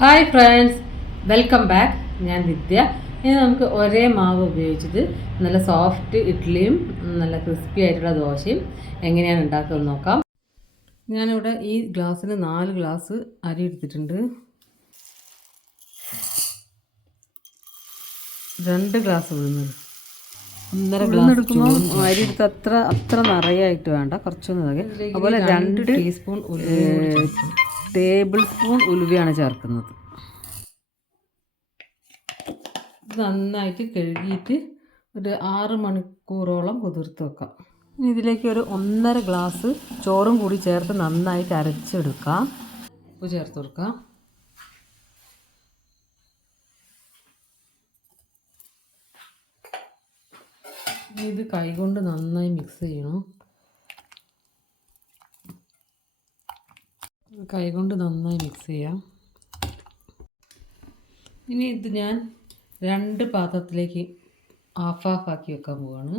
Hi friends, welcome back. ഞാൻ വിദ്യ. ഇനി നമുക്ക് ഒരേ മാവ് ഉപയോഗിച്ചിട്ട് നല്ല സോഫ്റ്റ് ഇഡ്ഡലിയും നല്ല ക്രിസ്പി ആയിട്ടുള്ള ദോശയും എങ്ങനെയാണ് ഉണ്ടാക്കുന്നത് നോക്കാം. ഞാനിവിടെ ഈ ഗ്ലാസ്സിന് 4 ഗ്ലാസ് അരി എടുത്തിട്ടുണ്ട്. 2 ഗ്ലാസ് ഉഴുന്ന്, 1.5 ഗ്ലാസ് എടുക്കുമ്പോൾ അരി എടുത്ത് അത്ര നിറയായിട്ട് വേണ്ട, കുറച്ചൊന്നും മതി. അതുപോലെ 2 ടീസ്പൂൺ ടേബിൾ സ്പൂൺ ഉലുവയാണ് ചേർക്കുന്നത്. നന്നായിട്ട് കഴുകിയിട്ട് ഒരു 6 മണിക്കൂറോളം കുതിർത്ത് വെക്കാം. ഇനി ഇതിലേക്ക് ഒരു 1.5 ഗ്ലാസ് ചോറും കൂടി ചേർത്ത് നന്നായിട്ട് അരച്ചെടുക്കാം. ഉപ്പ് ചേർത്ത് കൊടുക്കാം. ഇത് കൈകൊണ്ട് നന്നായി മിക്സ് ചെയ്യണം. കൈകൊണ്ട് നന്നായി മിക്സ് ചെയ്യാം. ഇനി ഇത് ഞാൻ 2 പാത്രത്തിലേക്ക് ഹാഫ് ആക്കി വെക്കാൻ പോവാണ്.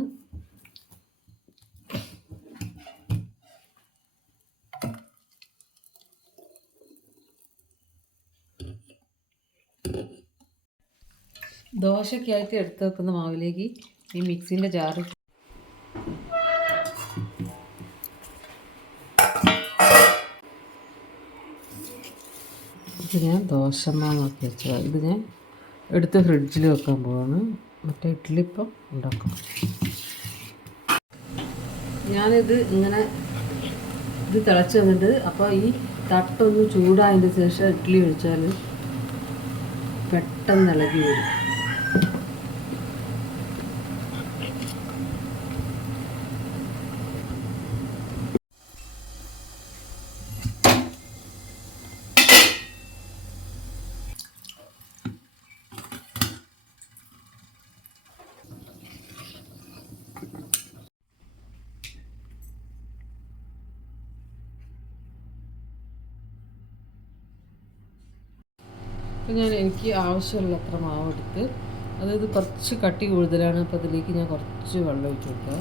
ദോശയ്ക്കായിട്ട് എടുത്ത് വെക്കുന്ന മാവിലേക്ക് ഈ മിക്സിൻ്റെ ജാറ് ഇത് ഞാൻ ദോശമാവാക്കി വെച്ചതാണ്. ഇത് ഞാൻ എടുത്ത് ഫ്രിഡ്ജിൽ വെക്കാൻ പോവാണ്. മറ്റേ ഇഡ്ഡലി ഇപ്പം ഉണ്ടാക്കാം. ഞാനിത് ഇങ്ങനെ തിളച്ച് വന്നിട്ട്, അപ്പോൾ ഈ തട്ടൊന്ന് ചൂടായതിന് ശേഷം ഇഡ്ഡലി ഒഴിച്ചാൽ പെട്ടെന്ന് ഇളകി വരും. അപ്പോൾ എനിക്ക് ആവശ്യമുള്ളത്ര മാവെടുത്ത്, അതായത് കുറച്ച് കട്ടി കൂടുതലാണ്. അപ്പോൾ അതിലേക്ക് ഞാൻ കുറച്ച് വെള്ളം ഒഴിച്ച് കൊടുക്കുക.